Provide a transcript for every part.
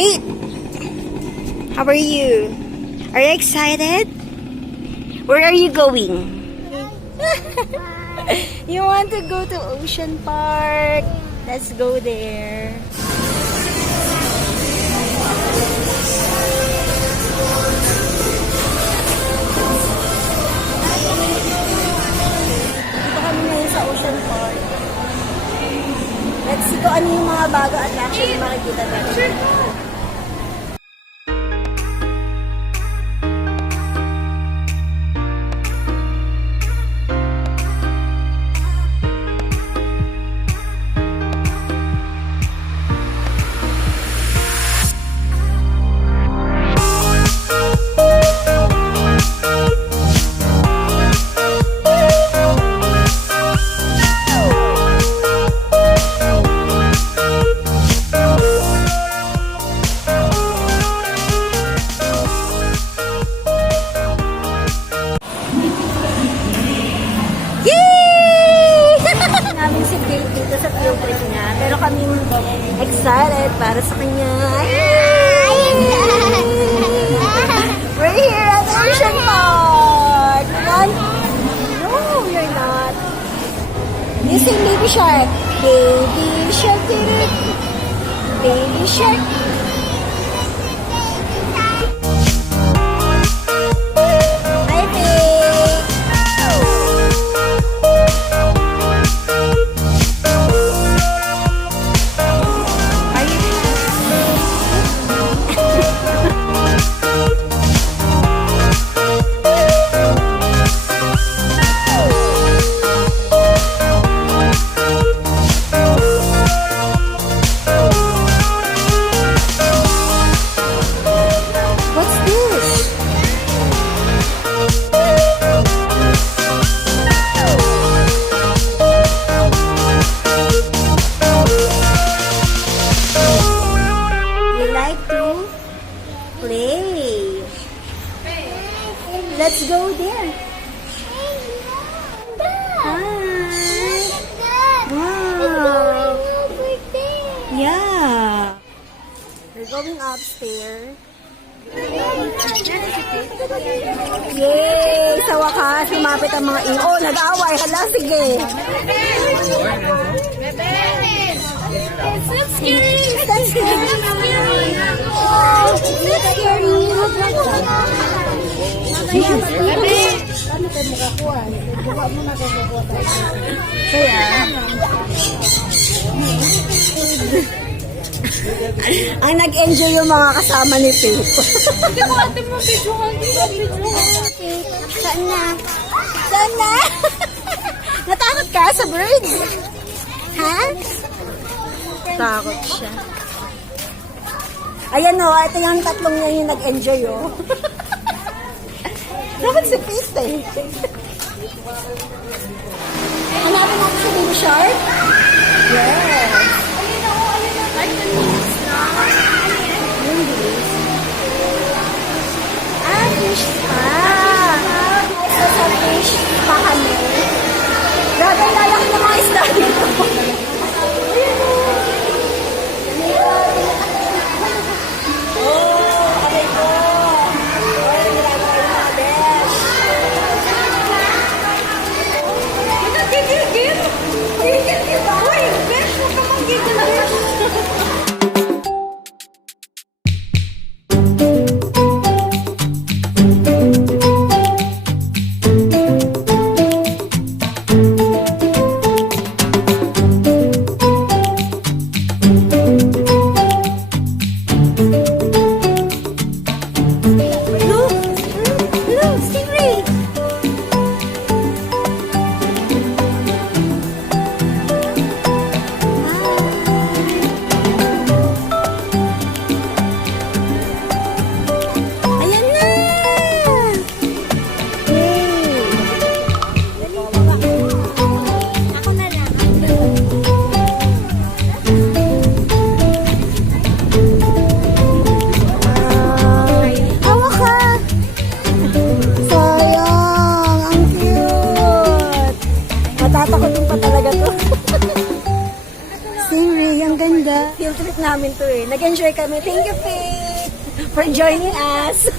Faith, how are you? Are you excited? Where are you going? You want to go to Ocean Park? Let's go there. Dito kami ngayon sa Ocean Park. Let's see kung ano yung mga bago attraction na makikita natin. Namin si Kate dito sa field trip niya. Pero kami excited para sa kanya. We're here at Ocean Park. Come on. No, you're not. Listen, Baby Shark. Baby Shark. Baby Shark. Hi, Faith. What's this? You like to play? Let's go there. Hi. Wow. Yeah. We're going upstairs. Yay! Sa wakas, lumapit ang mga iyo. Oh, nag-away. Hala, sige. That's scary. That's scary. Oh, that's scary. Ano tayo makakuha? Buka mo na tayo makakuha. Kaya? Ang nag-enjoy yung mga kasama ni Faith. Hindi mo ate mo video ka. Saan na? Saan na? Natakot ka sa birds? Ha? Takot siya. Ayan o, ito yung tatlong yan yung nag-enjoy o. Dapat si Faith eh. Hanapin natin sa Baby Shark? Yes. Fish pa. Sa fish pa kami. Grabe, lalaki ng mga isda dito. Oh, aray ko. Oh, nilalaki yung mga besh. Gigil ba? Uy, besh mo ka field trip namin to eh. Nag-enjoy kami. Thank you, Faith, for joining us.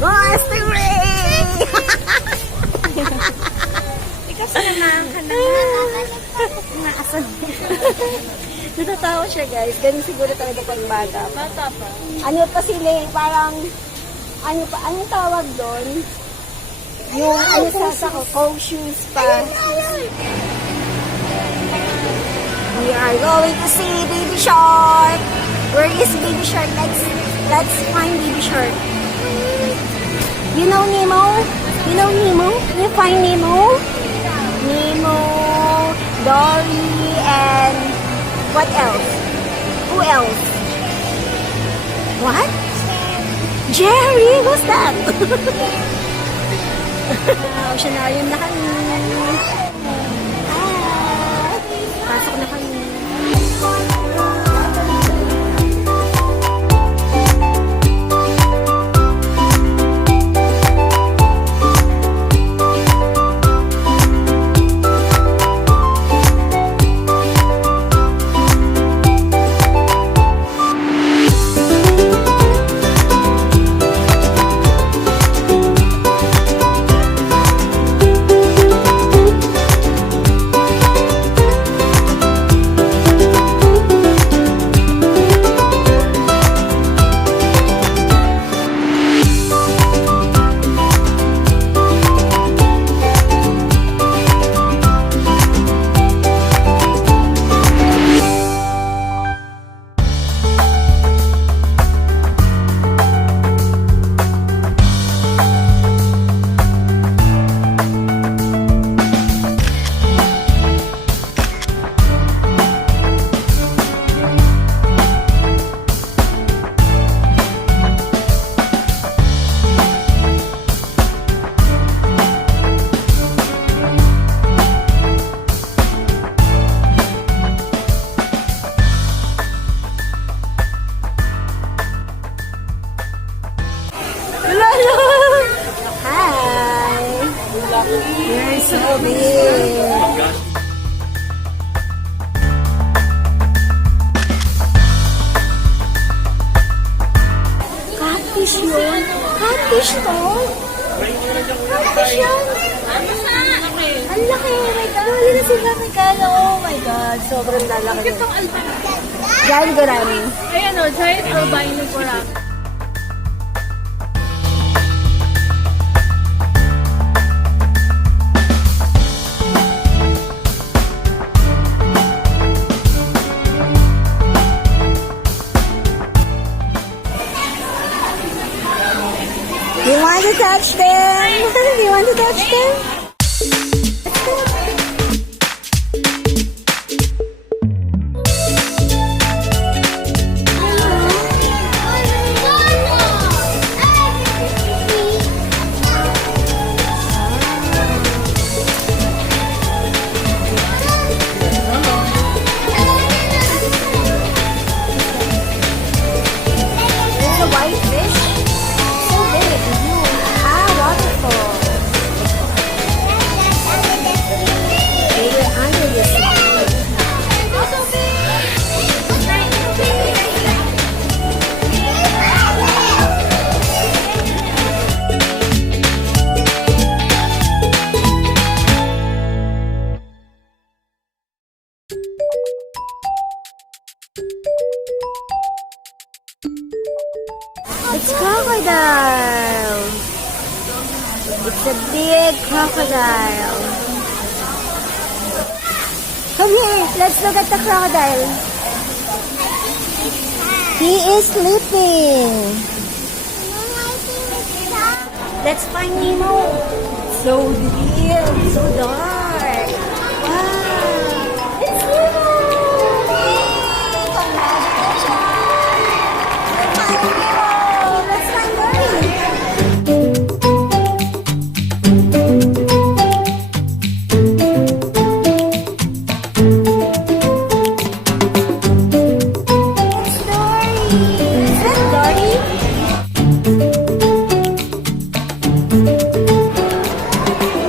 Mga Ray! Ikaw naman ka na. Nakasan. Natatawa siya, guys. Ganun siguro talaga pag bata. Bata pa. Ano pa sila eh, parang, anong tawag doon? Yung ano sa shoes pa. We are going to see Baby Shark. Where is Baby Shark? Let's find Baby Shark. You know Nemo? You know Nemo? You find Nemo? Nemo, Dory, and what else? Who else? What? Jerry? Who's that? Oceanarium na kami. Hi! Pasok na kami. Hi! You're so big! Catfish yun? Catfish to? Catfish yun? Ang laki! Oh my God! Yun na sila Regalo! Oh my God! Sobrang lalaki. Itong albino. Giant Gorami. Ayan o, giant albino ko lang. You want to touch them? You want to touch them? It's a white fish. So big. Ah, waterfall. They were under the sea. It's crocodile. It's a big crocodile. Come here. Let's look at the crocodile. He is sleeping. Let's find Nemo. So deep, so dark. Wow. It's Nemo. Let's find Dory. It's Dory. Is that Dory?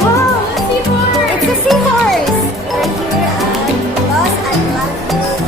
Wow, it's a seahorse. We're here at Los Atlantis.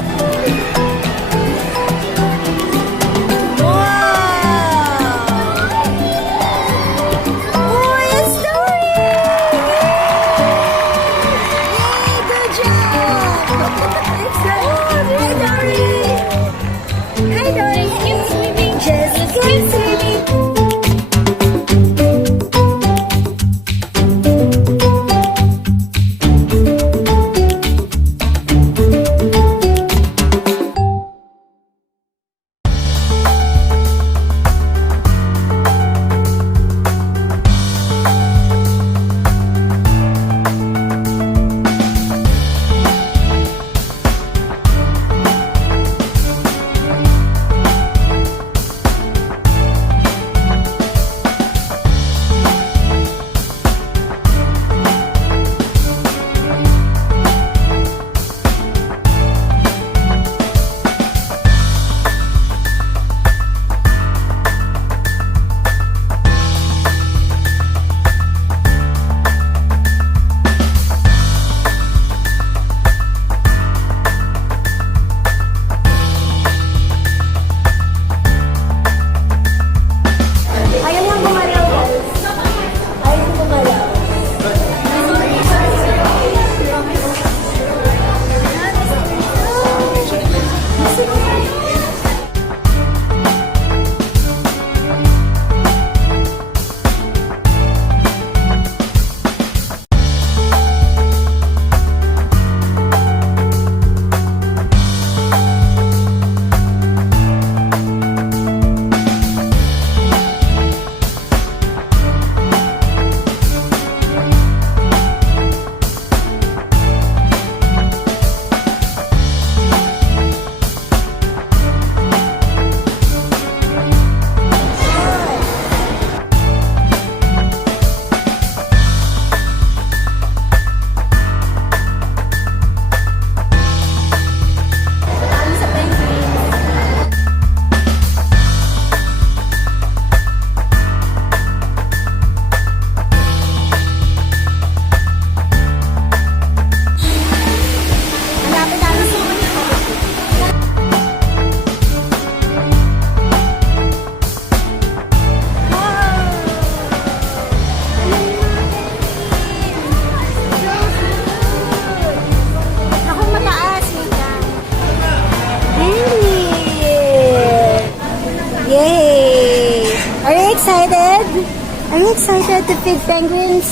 Yay! Are you excited? Are you excited to feed penguins?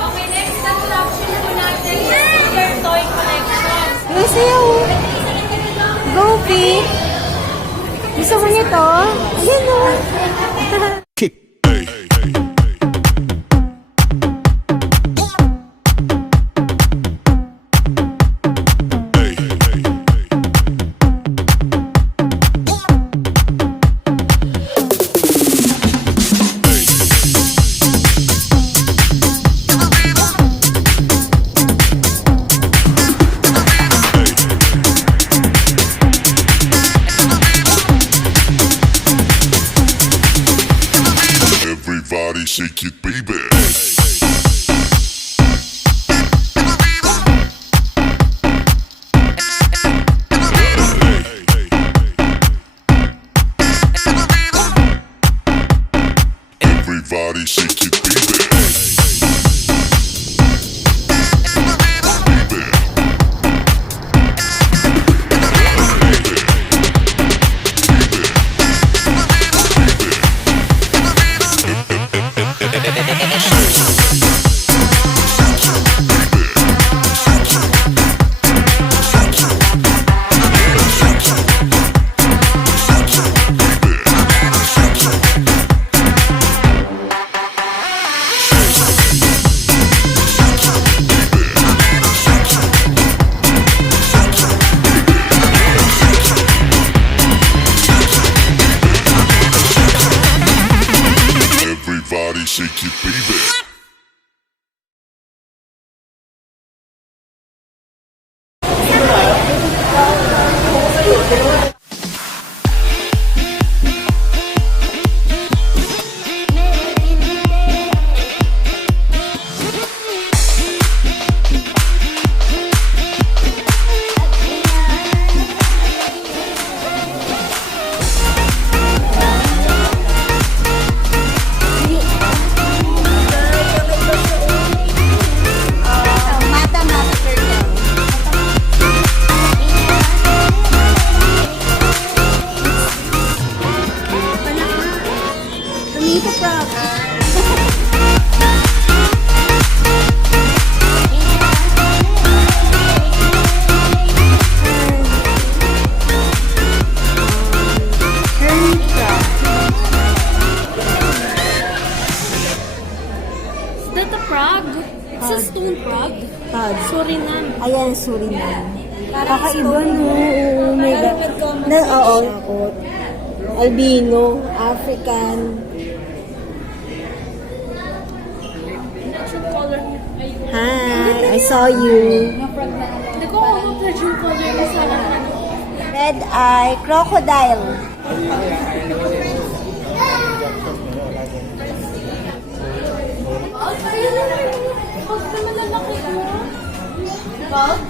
Okay, next attraction po natin is Super Toy Collection. Masayaw. Go, P. Gusto mo nito? Ayan o. Everybody shake it, baby. Everybody shake it, baby. Everybody shake it, baby. Suriname. Ayan, Suriname. Kakaiba, no? Oh my God. Oo. Albino, African. Natural color. Hi. saw you. Hindi ko camouflage yung color ko sa lahat. Red eye, crocodile. Ay, ayun na lang. Huwag naman lalaki mo. Bag?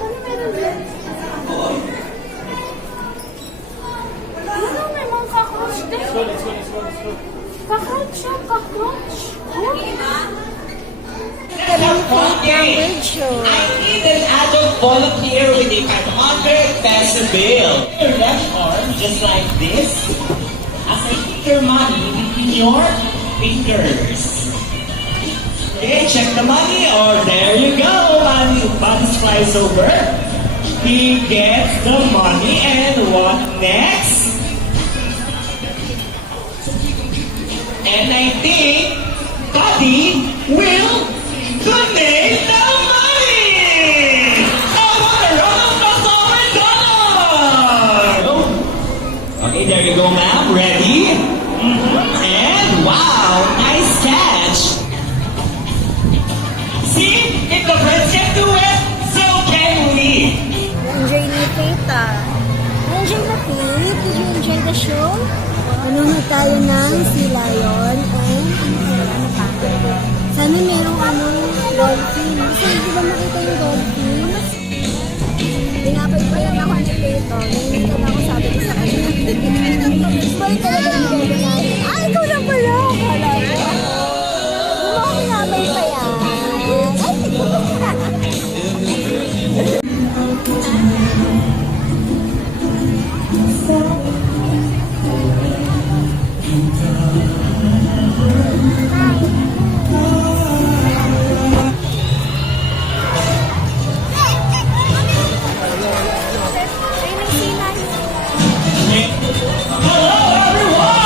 Ano meron din? Ano, may mga cockroach din. Cockroach siya, cockroach. Language show. I need an adult volunteer with a 500 peso bill. Your left arm, just like this, as I put your money between your fingers. Okay, check the money, or there you go. Money flies over. He gets the money, and what next? And I think Buddy will donate the money! Oh, what a round of applause for Donald! Okay, there you go, ma'am. Ready? And wow, nice catch. See? If the friends can do it, so can we. Enjoy ni Tita. Enjoy na, Pete. Did you enjoy the show? Nanonood tayo ng Sea Lion and ano pa? Sana merong dolphin. Kasi hindi ba makita yung dolphins? Pinapay pa lang ako ni Tito. Nangyinig na ako, sabi ko sa kanya. Balik talaga yung bebe natin. Ah, ikaw na pala! Kala ko. Bumaki namin pa yan. Ay, Hello, everyone!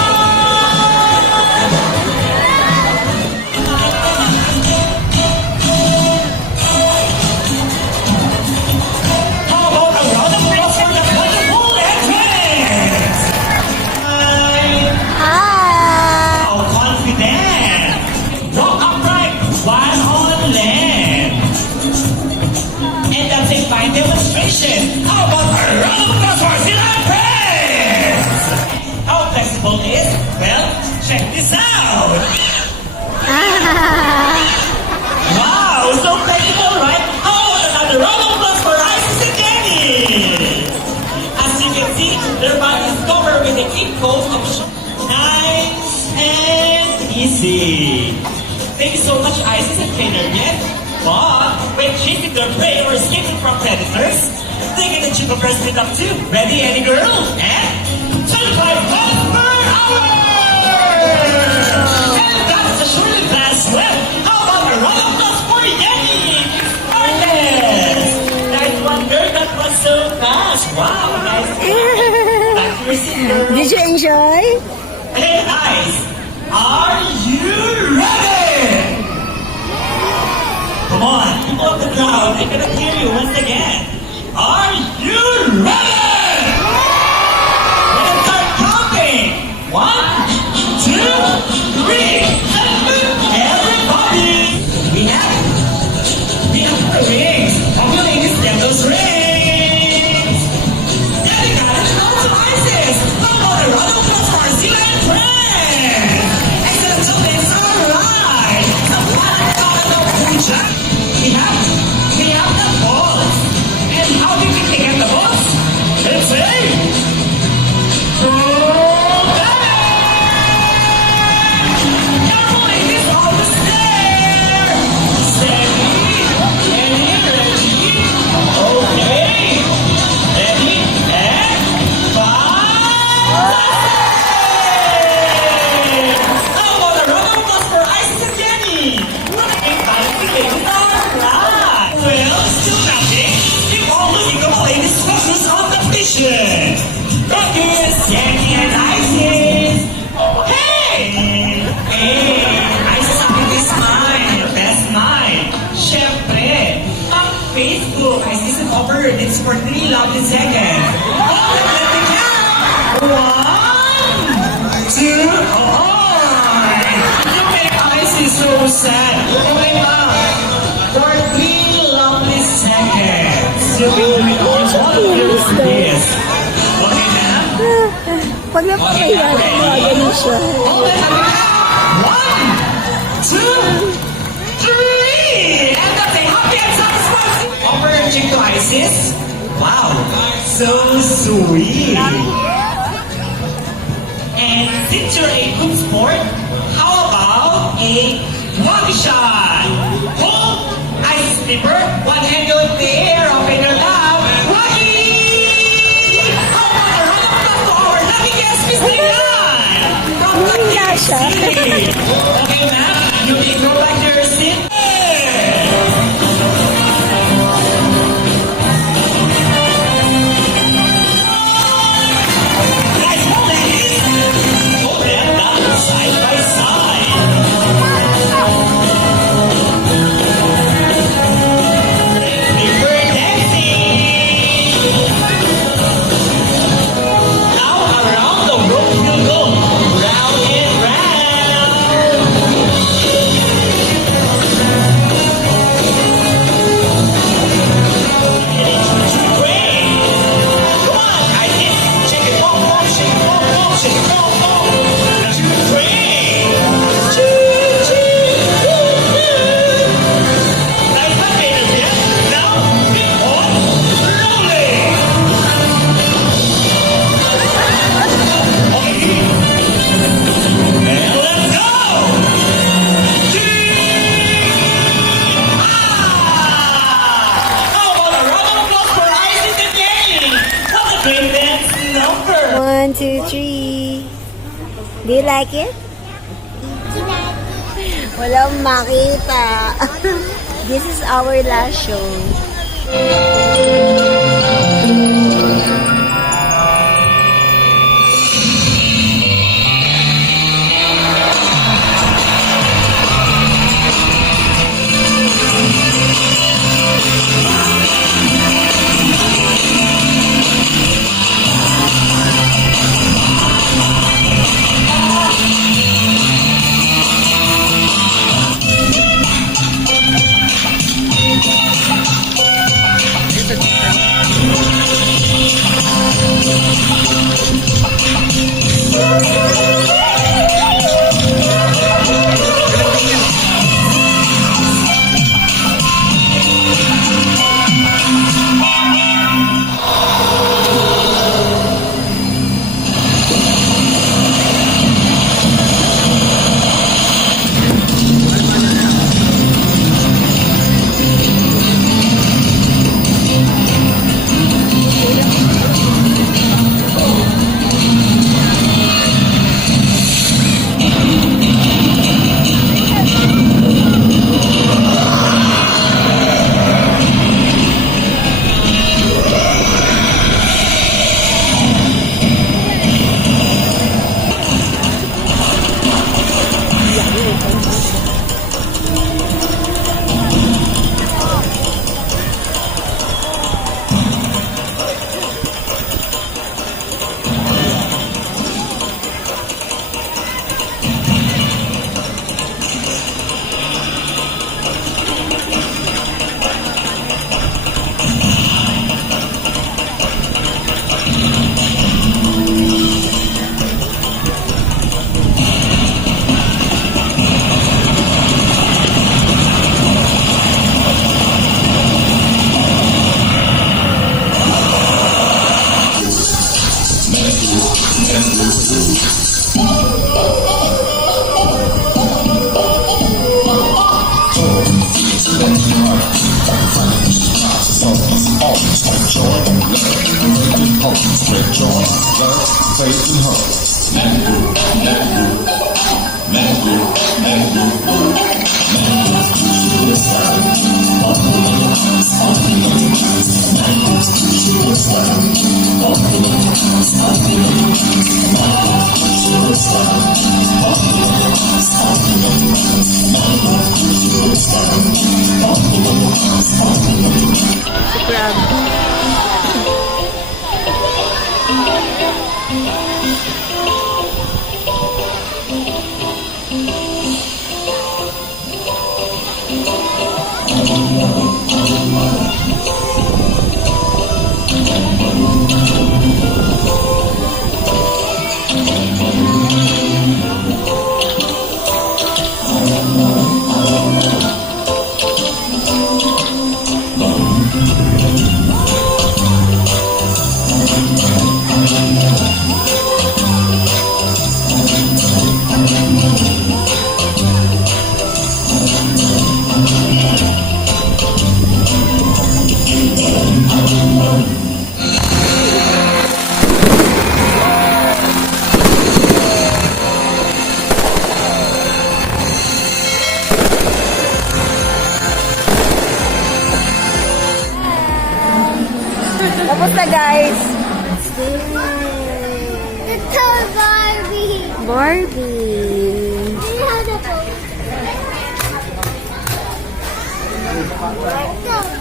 How about a round of applause for the wonderful entrance? Hi! How confident! Walk upright while on land. And that's a fine demonstration. How about a round of applause for Silan Prince? How flexible is? Well, check this out. Wow, so flexible, right? How about another round of applause for Isis and Danny? As you can see, their body is covered with a thick coat of nice and easy. Thank you so much, Isis and Trainer Yen. But when chasing their prey or escaping from predators, they get a cheaper first split up too. Ready, any girl? And 25 miles per hour! And that's a surely fast swim. How about a round of applause for Yenny? Artist! Nice one, girl. That was so fast. Wow, nice. Back to your seat, girl. Did you enjoy? Hey, guys, are you ready? Come on, people of the crowd, I cannot hear you once again. Are you ready? Let's start counting. 1, 2, 3. Everybody, we have the rings. How will ladies get those rings? Yeah, we got it. Now to Isis. How about a round of applause for Zila and Friends? Excellent job, it's all right. Come on, we have the balls. And how do you think they get the balls? It's a careful, ladies, on the stair. Steady, ready. Okay. Ready, and 5. How about a round of applause for Isis and Jenny? Running by the ladies, alright. Well, still nothing. Keep on looking at the ladies' focus on the mission. That is Jenny and Isis. Hey! Hey! Isis ang biggest smile. Best smile. Siyempre, ang Facebook. Isis is offered. It's for 3 lovely seconds. Oh, let me count. 1, 2, oh! You make Isis so sad. Going up for 3 still be living on one of this. Okay, ma'am. Pag napakaya, ganun siya. Hold it. 1, 2, 3. And that's a happy and satisfying. Offer chick to Isis. Wow, so sweet. And since you're a good sport, how about a waggy shot? Hold, ice slipper, one hand out there, open your lap. Waggy! How about a round of applause to our lucky guest, Miss Tingnan? From the City. Okay, ma'am, you may go back to your seat. Nice one, ladies. Hold them down side by side. River dancing. Now around the rope you go, round and round. Great. Come on, I did. Shake it, boom, boom, shake it, boom, boom, shake it, boom, boom. Now you great. Choo, choo, choo, choo. Nice one, baby. Yeah. Now, keep on rolling. Okay. And let's go. How about a round of applause for Isis and Jenny? What a great dance number. 1, 2, 3. Do you like it? Walang makita. This is our last show. Tapos na, guys. It's a Barbie. Barbie. Do you have the book? Where's the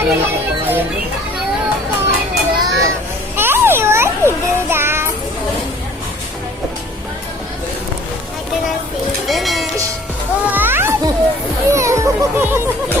Hey, why do you do that? I cannot see. Finish. What?